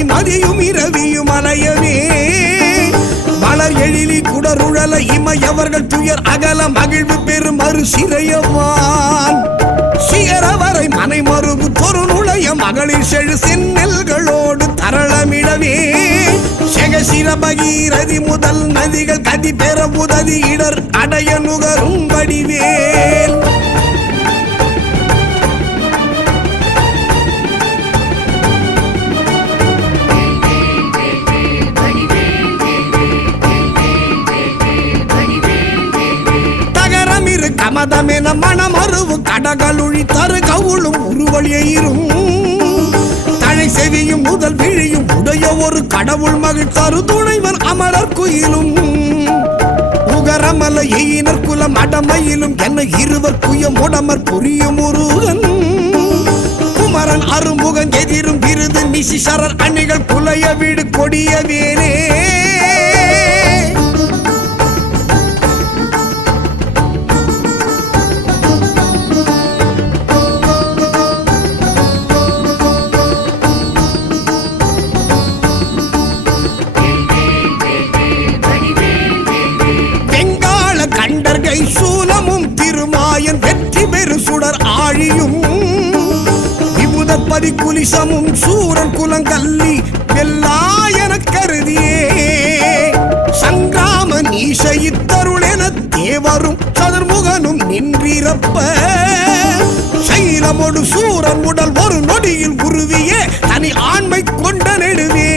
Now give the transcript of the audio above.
மதி மதியும் இரவியும் அலையவே மலர் எழிலி குடருழல இமையவர்கள் துயர் அகல மகிழ்வு பெரும் மறு சிறையவான் சிகரவரை மனை மறுபு தொரு நுழைய மகளிர் செழு செந்நெல்களோடு தரளமிடவே செகசிர பகீரதி முதல் நதிகள் கதி பெற உதவி இடர் அடைய நுகரும் வடிவேல் கமதமென மனமருவு கடகளுழி தரு கவுளும் உருவழியும் தழை செவியும் முதல் விழியும் உடைய ஒரு கடவுள் மகிழ் தரு துணைவர் அமரர் குயிலும் உகரமல எயினர் குலம் அடமையிலும் என்ன இருவர் குயம் உடமர் புரியும் முருகன் குமரன் அருமுகன் எதிரும் விருது நிசிசரர் அணிகள் புலைய வீடு கொடிய வேரே சூலமும் திருமாயன் வெற்றி பெரு சுடர் ஆழியும் விபுதப்பதி குலிசமும் சூரன் குலங்கல்லி வெல்லாயன கருதியே சங்கிராம நீச இத்தருளென தேவரும் சதுர்முகனும் நின்றிருப்ப சைலமொடு சூரன் உடல் ஒரு நொடியில் உருவியே தனி ஆண்மை கொண்ட நெடுவே